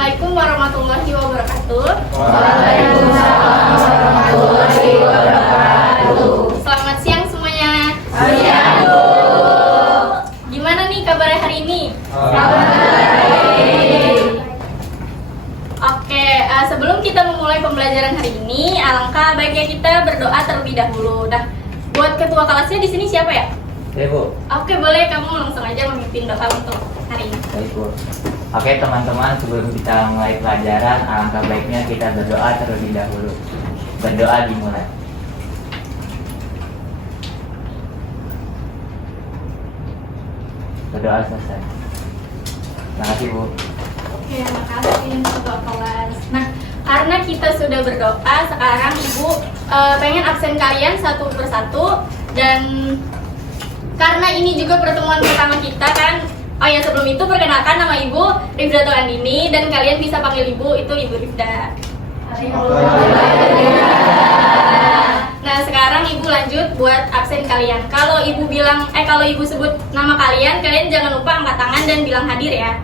Assalamualaikum warahmatullahi wabarakatuh. Waalaikumsalam warahmatullahi wabarakatuh. Selamat siang semuanya. Siang, Bu. Gimana nih kabarnya hari ini? Baik. Oke, sebelum kita memulai pembelajaran hari ini, alangkah baiknya kita berdoa terlebih dahulu. Nah, buat ketua kelasnya di sini siapa ya? Oke, Bu. Oke, boleh kamu langsung aja memimpin doa untuk hari ini. Baik, Bu. Oke, teman-teman, sebelum kita mulai pelajaran, alangkah baiknya kita berdoa terlebih dahulu. Berdoa dimulai. Berdoa selesai. Terima kasih, Bu. Oke, makasih ketua kelas. Nah, karena kita sudah berdoa, sekarang Ibu pengen absen kalian satu persatu. Dan karena ini juga pertemuan pertama kita kan. Oh ya, sebelum itu perkenalkan, nama Ibu Rifdatul Andini, dan kalian bisa panggil Ibu itu Ibu Rifda. Nah, sekarang Ibu lanjut buat absen kalian. Kalau Ibu sebut nama kalian, kalian jangan lupa angkat tangan dan bilang hadir ya.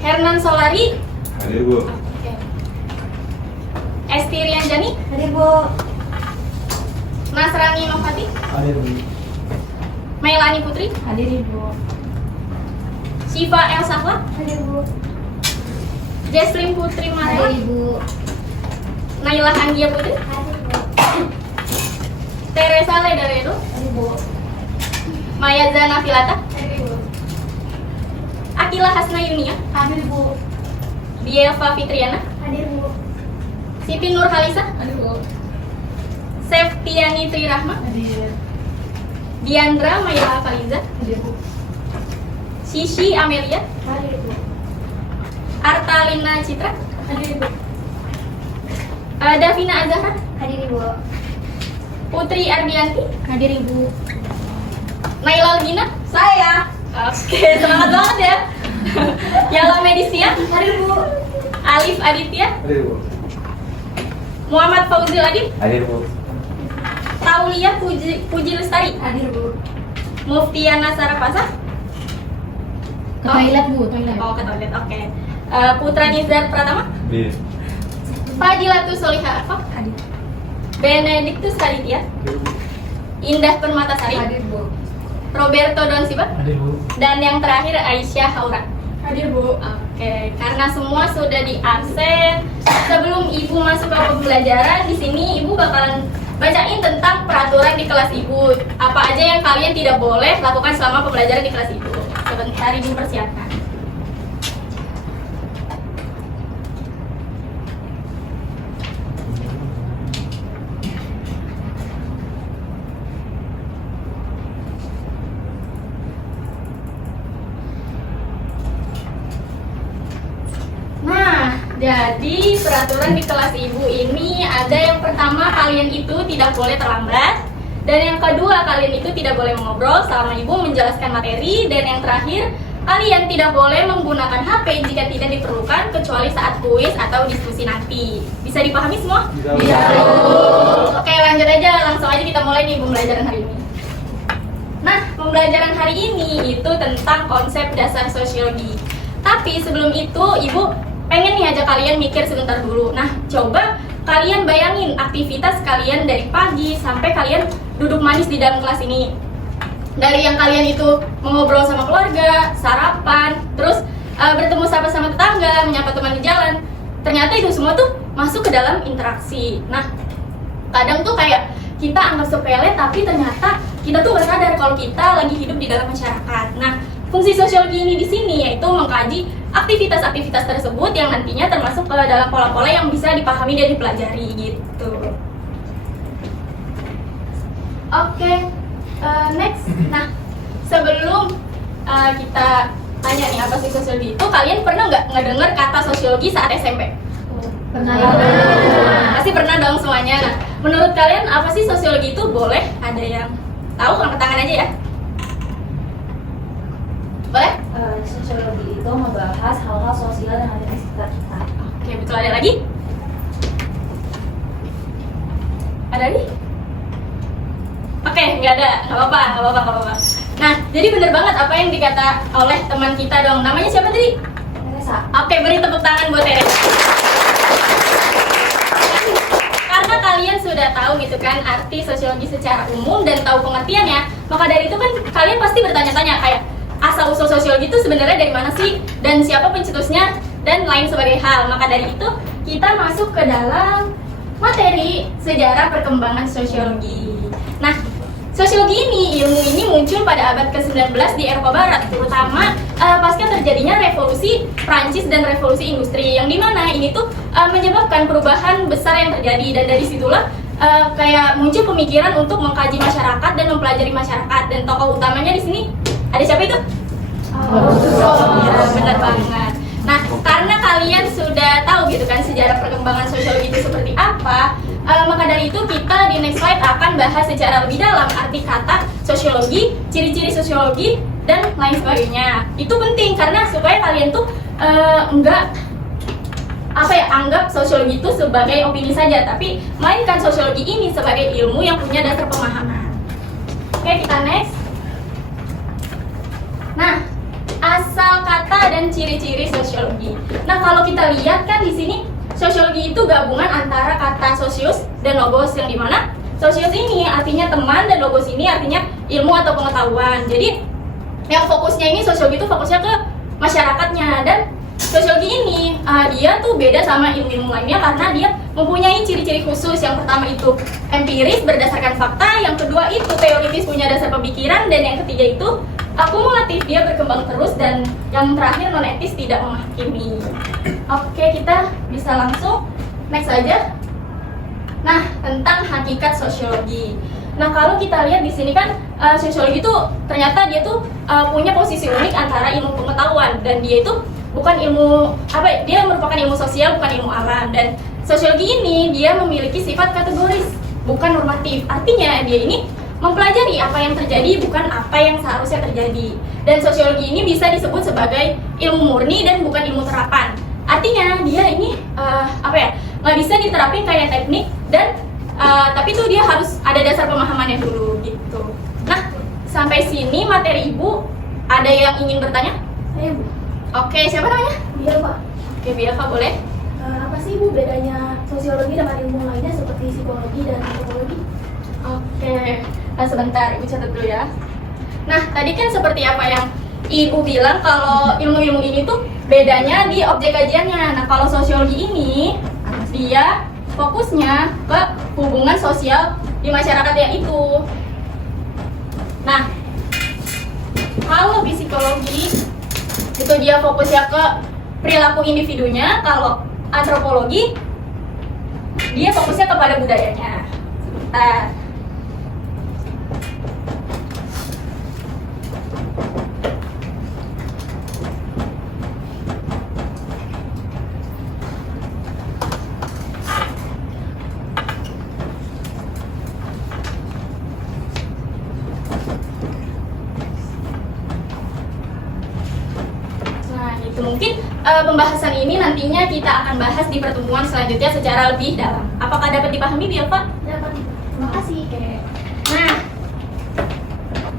Hernan Solari. Hadir, Bu. Oke. Esti Rianjani. Hadir, Bu. Nasrani Novati. Hadir, Bu. Mailani Putri. Hadir, Ibu. Syifa Elsafla. Hadir, Bu. Jesslyn Putri Marela. Hadir, Ibu. Naila Anggia Putri. Hadir, Bu. Teresa Ledaredo. Hadir, Bu. Maya Zana Filata. Hadir, Bu. Akila Hasna Yunia. Hadir, Bu. Dielva Fitriana. Hadir, Bu. Siti Nur Halisa. Hadir, Bu. Septiani Trirahma. Hadir. Diandra Maila Faliza. Hadir, Bu. Shishi Amelia. Hadir, Bu. Artalina Citra. Hadir, Bu. Davina Azahra. Hadir, Bu. Putri Ardianti. Hadir, Ibu. Naila Gina. Saya. Oke, semangat banget ya. Yala Medisia. Hadir, Bu. Alif Aditya. Hadir, Bu. Muhammad Fauzil Adib. Hadir, Bu. Taulia Puji Lestari. Hadir, Bu. Muftiana Sarapasa. Ke toilet, Bu. Toilet. Oh, ke toilet. Oke. Putra Nizar Pratama. Hadir. Fadilatus Soliha Arfa. Hadir. Benedictus Raditya. Hadir, Bu. Indah Permatasari. Hadir, Bu. Roberto Donsiba. Hadir, Bu. Dan yang terakhir Aisyah Haura. Hadir, Bu. Oke, karena semua sudah di absen, sebelum Ibu masuk ke pembelajaran, di sini Ibu bakalan bacain tentang peraturan di kelas Ibu. Apa aja yang kalian tidak boleh lakukan selama pembelajaran di kelas Ibu. Sebentar Ibu persiapkan. Nah, jadi peraturan di kelas Ibu ini ada yang pertama, kalian itu tidak boleh terlambat. Dan yang kedua, kalian itu tidak boleh mengobrol selama Ibu menjelaskan materi. Dan yang terakhir, kalian tidak boleh menggunakan HP jika tidak diperlukan kecuali saat kuis atau diskusi nanti. Bisa dipahami semua? Bisa. Oke, lanjut aja. Langsung aja kita mulai nih pembelajaran hari ini. Nah, pembelajaran hari ini itu tentang konsep dasar sosiologi. Tapi sebelum itu, Ibu pengen nih ajak kalian mikir sebentar dulu. Nah, coba kalian bayangin aktivitas kalian dari pagi sampai kalian duduk manis di dalam kelas ini. Dari yang kalian itu mengobrol sama keluarga, sarapan, terus bertemu sama tetangga, menyapa teman di jalan. Ternyata itu semua tuh masuk ke dalam interaksi. Nah, kadang tuh kayak kita anggap sepele, tapi ternyata kita tuh gak sadar kalau kita lagi hidup di dalam masyarakat. Nah, fungsi sosiologi ini di sini yaitu mengkaji aktivitas-aktivitas tersebut yang nantinya termasuk ke dalam pola-pola yang bisa dipahami dan dipelajari gitu. Oke, next. Nah, sebelum kita tanya nih apa sih sosiologi itu, kalian pernah nggak ngedenger kata sosiologi saat SMP? Pernah. Pasti pernah dong semuanya. Nah, menurut kalian apa sih sosiologi itu? Boleh ada yang tahu? Angkat tangan aja ya. Boleh? Sosiologi itu membahas hal-hal sosial yang ada di sekitar kita. Oke, betul gitu. Ada lagi? Ada lagi? Oke, nggak ada, nggak apa-apa. Nah, jadi bener banget apa yang dikata oleh teman kita dong. Namanya siapa tadi? Teresa. Oke, beri tepuk tangan buat Teresa. Karena kalian sudah tahu gitu kan arti sosiologi secara umum dan tahu pengertiannya, maka dari itu kan kalian pasti bertanya-tanya kayak asal usul sosiologi itu sebenarnya dari mana sih dan siapa pencetusnya dan lain sebagai hal. Maka dari itu kita masuk ke dalam materi sejarah perkembangan sosiologi. Nah, sosiologi ini, ilmu ini muncul pada abad ke-19 di Eropa Barat, terutama pasca terjadinya revolusi Prancis dan revolusi industri, yang dimana ini tuh menyebabkan perubahan besar yang terjadi, dan dari situlah kayak muncul pemikiran untuk mengkaji masyarakat dan mempelajari masyarakat, dan tokoh utamanya di sini ada siapa itu? Ya, benar banget. Nah, karena kalian sudah tahu gitu kan sejarah perkembangan sosiologi itu seperti apa, maka dari itu kita di next slide akan bahas secara lebih dalam arti kata sosiologi, ciri-ciri sosiologi, dan lain sebagainya. Itu penting karena supaya kalian tuh enggak anggap sosiologi itu sebagai opini saja, tapi melainkan sosiologi ini sebagai ilmu yang punya dasar pemahaman. Oke, kita next. Nah, asal kata dan ciri-ciri sosiologi. Nah, kalau kita lihat kan di sini sosiologi itu gabungan antara kata sosius dan logos, yang dimana sosius ini artinya teman dan logos ini artinya ilmu atau pengetahuan. Jadi yang fokusnya ini sosiologi itu fokusnya ke masyarakatnya, dan sosiologi ini dia tuh beda sama ilmu-ilmu lainnya karena dia mempunyai ciri-ciri khusus. Yang pertama itu empiris berdasarkan fakta, yang kedua itu teoritis punya dasar pemikiran, dan yang ketiga itu akumulatif dia berkembang terus, dan yang terakhir non etis tidak menghakimi. Oke, kita bisa langsung next aja. Nah, tentang hakikat sosiologi. Nah, kalau kita lihat di sini kan sosiologi itu ternyata dia tuh punya posisi unik antara ilmu pengetahuan, dan dia itu bukan ilmu dia merupakan ilmu sosial, bukan ilmu alam. Dan sosiologi ini dia memiliki sifat kategoris, bukan normatif. Artinya dia ini mempelajari apa yang terjadi, bukan apa yang seharusnya terjadi. Dan sosiologi ini bisa disebut sebagai ilmu murni dan bukan ilmu terapan. Artinya dia ini nggak bisa diterapin kayak teknik, dan tapi tuh dia harus ada dasar pemahamannya dulu gitu. Nah, sampai sini materi Ibu, ada yang ingin bertanya? Ayo, Bu. Oke, siapa namanya? Biar, Pak. Oke, Biafa, boleh. Apa sih, Bu, bedanya sosiologi dengan ilmu lainnya seperti psikologi dan antropologi? Oke, sebentar, Ibu catat dulu ya. Nah, tadi kan seperti apa yang Ibu bilang kalau ilmu-ilmu ini tuh bedanya di objek kajiannya. Nah, kalau sosiologi ini dia fokusnya ke hubungan sosial di masyarakat ya itu. Nah, kalau psikologi itu dia fokusnya ke perilaku individunya, kalau antropologi dia fokusnya kepada budayanya. Sebentar. Mungkin pembahasan ini nantinya kita akan bahas di pertemuan selanjutnya secara lebih dalam. Apakah dapat dipahami, Biafa? Dapat. Terima kasih. Oke. Nah,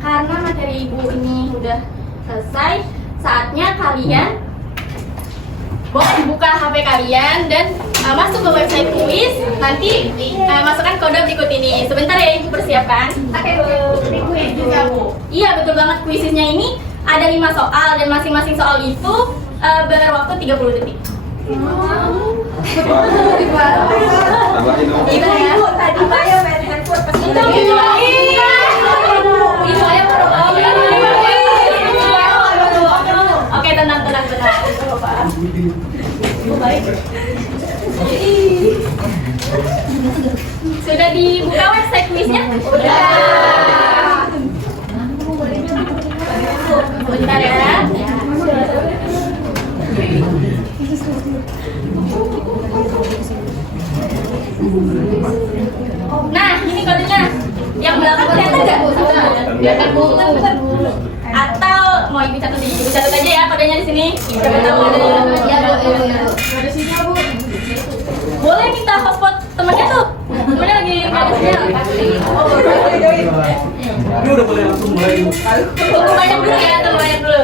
karena materi Ibu ini udah selesai, saatnya kalian boleh buka HP kalian dan masuk ke website kuis. Nanti masukkan kode berikut ini. Sebentar ya, Ibu persiapkan. Oke, Bu. Ini kuis juga, Bu. Iya, betul banget. Kuisnya ini ada 5 soal, dan masing-masing soal itu berwaktu 30 detik. Ibu, tadi saya main handphone pas Itu Oke, tenang. Sudah dibuka website kuisnya? Udah. Bentar ya. Nah, ini kodenya. Yang belakang kelihatan nggak? Biarkan dulu. Atau mau Ibu catat aja ya kodenya di sini. Siapa tahu ada yang Ada sini, Bu. Ini udah boleh langsung mulai. Tunggu banyak dulu ya, tunggu banyak dulu.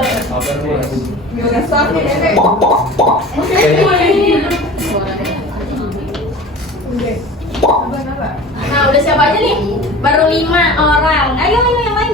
Nah, udah siapa aja nih? Baru 5 orang. Ayo yang lain.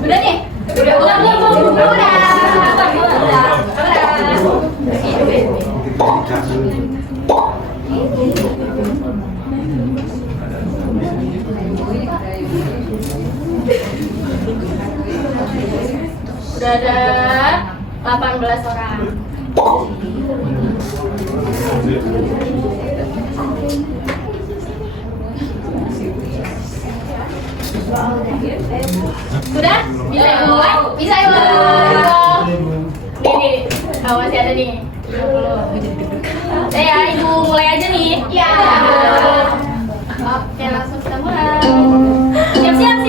Udah nih? Udah. Udah ada 18 orang. Sudah? Bisa mulai? Bisa ya. Nih, oh, masih ada nih. Ya, ibu mulai aja nih. Ya. Oke, langsung kita mulai. Siap.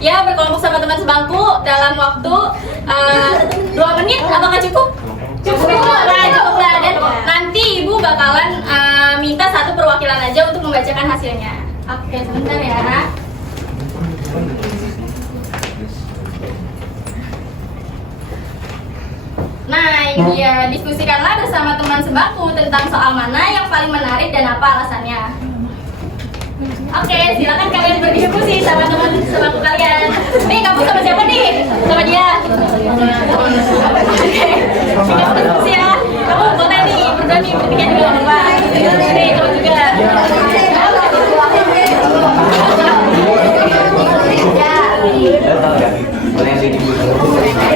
ya berkelompok sama teman sebangku dalam waktu 2 menit. Apakah cukup? Cukup lah. Dan nanti ibu bakalan minta satu perwakilan aja untuk membacakan hasilnya. Oke, sebentar ya. Nah, ini dia, diskusikanlah bersama teman sebangku tentang soal mana yang paling menarik dan apa alasannya. Oke, silakan kalian berdiskusi sama teman sebangku kalian. Nih, kamu sama siapa nih? Sama dia. Oke, kamu diskusi ya. Kamu boleh nih, berdua nih, bertiga juga gak apa-apa. Nih, kamu juga.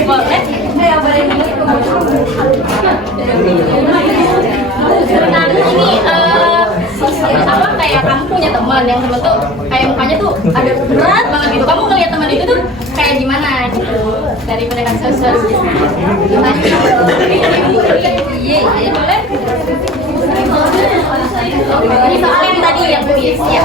Boleh. Nah, ini apa kayak kamu punya teman teman yang temen tuh kayak mukanya tuh ada berat banget gitu. Kamu ngeliat teman itu tuh kayak gimana gitu dari pendekatan sosiologis? Gimana? Iya, boleh. Ini soal yang tadi yang tulis ya.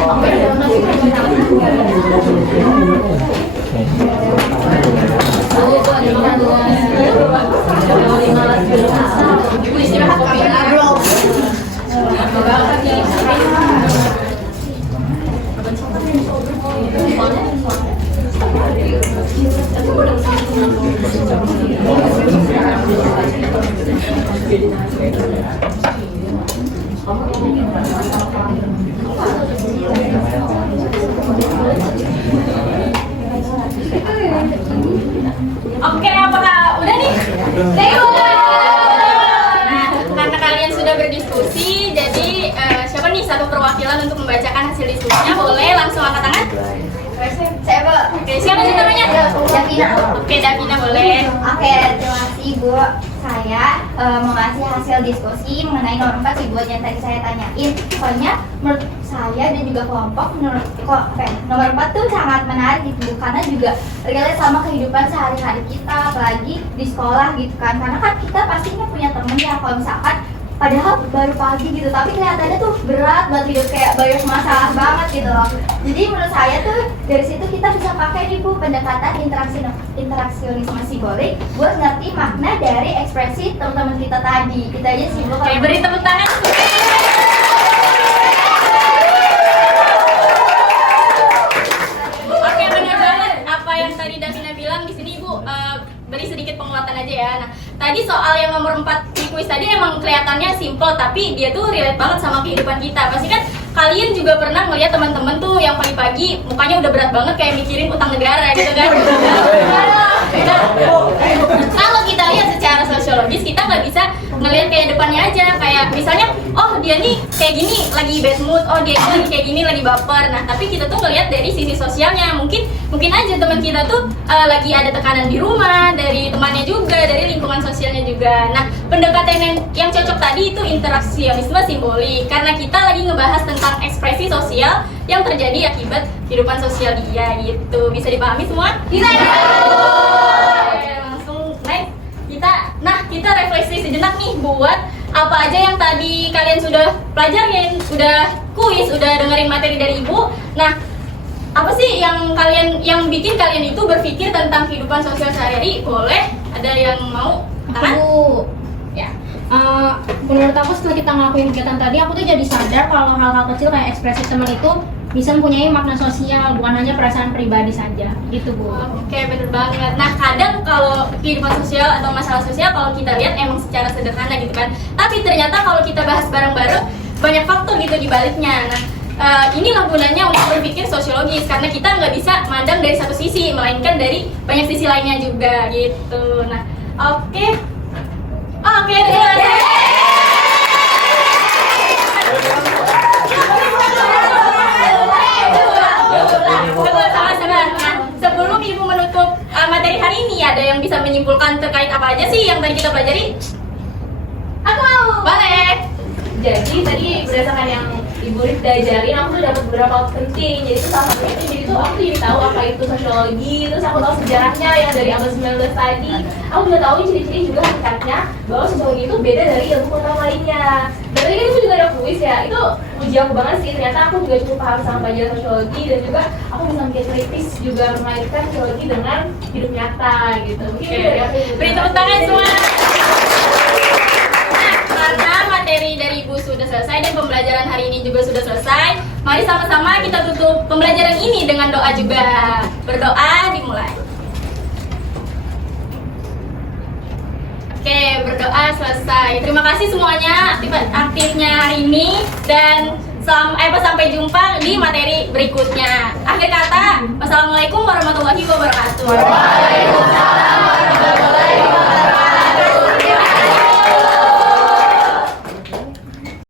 Oke, apakah udah nih? Nah, karena kalian sudah berdiskusi, jadi siapa nih satu perwakilan untuk membacakan hasil diskusinya? Boleh langsung angkat tangan. Saya Bu. Oke, siapa sih namanya? Davina. Oke, Davina boleh. Oke, terima kasih Bu. Saya mau ngasih hasil diskusi mengenai nomor 4 sih Bu yang tadi saya tanyain. Soalnya menurut saya dan juga kelompok nomor 4 tuh sangat menarik gitu Bu, karena juga relate sama kehidupan sehari-hari kita, apalagi di sekolah gitu kan. Karena kan kita pastinya punya temen ya, kalau misalkan padahal baru pagi gitu, tapi kelihatannya tuh berat banget hidup, kayak banyak masalah banget gitu loh. Jadi menurut saya tuh dari situ kita bisa pakai nih Bu pendekatan interaksionisme simbolik buat ngerti makna dari ekspresi teman-teman kita tadi. Kita aja sih Bu. Oke, beri tepuk tangan. Oke, benar banget apa yang tadi Davina bilang di sini Ibu. Beri sedikit penguatan aja ya. Nah, tadi soal yang nomor 4 di kuis tadi emang kelihatannya simple, tapi dia tuh relate banget sama kehidupan kita. Pasti kan kalian juga pernah ngeliat teman-teman tuh yang pagi-pagi mukanya udah berat banget kayak mikirin utang negara gitu kan. Kalau kita lihat secara sosiologis, kita nggak bisa ngelihat kayak depannya aja, kayak misalnya oh dia nih kayak gini lagi bad mood, oh dia ini lagi kayak gini lagi baper. Nah tapi kita tuh ngelihat dari sisi sosialnya, mungkin aja teman kita tuh lagi ada tekanan di rumah, dari temannya juga, dari lingkungan sosialnya juga. Nah pendekatan yang cocok tadi itu interaksionisme simbolik, karena kita lagi ngebahas tentang ekspresi sosial yang terjadi akibat kehidupan sosial dia gitu. Bisa dipahami semua? Bisa. Langsung next. Kita refleksi sejenak nih buat apa aja yang tadi kalian sudah pelajarin, udah kuis, udah dengerin materi dari Ibu. Nah, apa sih yang bikin kalian itu berpikir tentang kehidupan sosial sehari-hari? Boleh? Ada yang mau? Tangan? Ya. Menurut aku setelah kita ngelakuin kegiatan tadi, aku tuh jadi sadar kalau hal-hal kecil kayak ekspresi teman itu bisa mempunyai makna sosial, bukan hanya perasaan pribadi saja, gitu Bu. Oke, bener banget. Nah, kadang kalau kehidupan sosial atau masalah sosial kalau kita lihat emang secara sederhana gitu kan. Tapi ternyata kalau kita bahas bareng-bareng, banyak faktor gitu di baliknya. Nah, inilah gunanya untuk berpikir sosiologis, karena kita nggak bisa mandang dari satu sisi, melainkan dari banyak sisi lainnya juga gitu. Nah, oke, sebelum Ibu menutup materi hari ini, ada yang bisa menyimpulkan terkait apa aja sih yang tadi kita pelajari? Aku mau. Boleh. Jadi tadi berdasarkan yang Ibu Rifda ajarin, aku tuh dapat beberapa hal penting. Jadi itu salah satunya itu, jadi tuh aku tuh jadi tahu apa itu sosiologi, terus aku tahu sejarahnya yang dari abad 19 tadi. Aku juga tahu ciri-ciri juga hakikatnya bahwa sosiologi itu beda dari ilmu pengetahuan lainnya. Dan tadi kan itu juga ada kuis ya, itu uji aku banget sih. Ternyata aku juga cukup paham sama pelajaran sosiologi, dan juga aku bisa mikir kritis juga mengaitkan sosiologi dengan hidup nyata gitu. Mungkin itu dari aku. Beri tepuk tangan semua. Karena materi dari Ibu sudah selesai dan pembelajaran hari ini juga sudah selesai, mari sama-sama kita tutup pembelajaran ini dengan doa juga. Berdoa dimulai. Oke, berdoa selesai. Terima kasih semuanya aktifnya hari ini, dan sampai jumpa di materi berikutnya. Akhir kata, wassalamualaikum warahmatullahi wabarakatuh. Waalaikumsalam warahmatullahi wabarakatuh.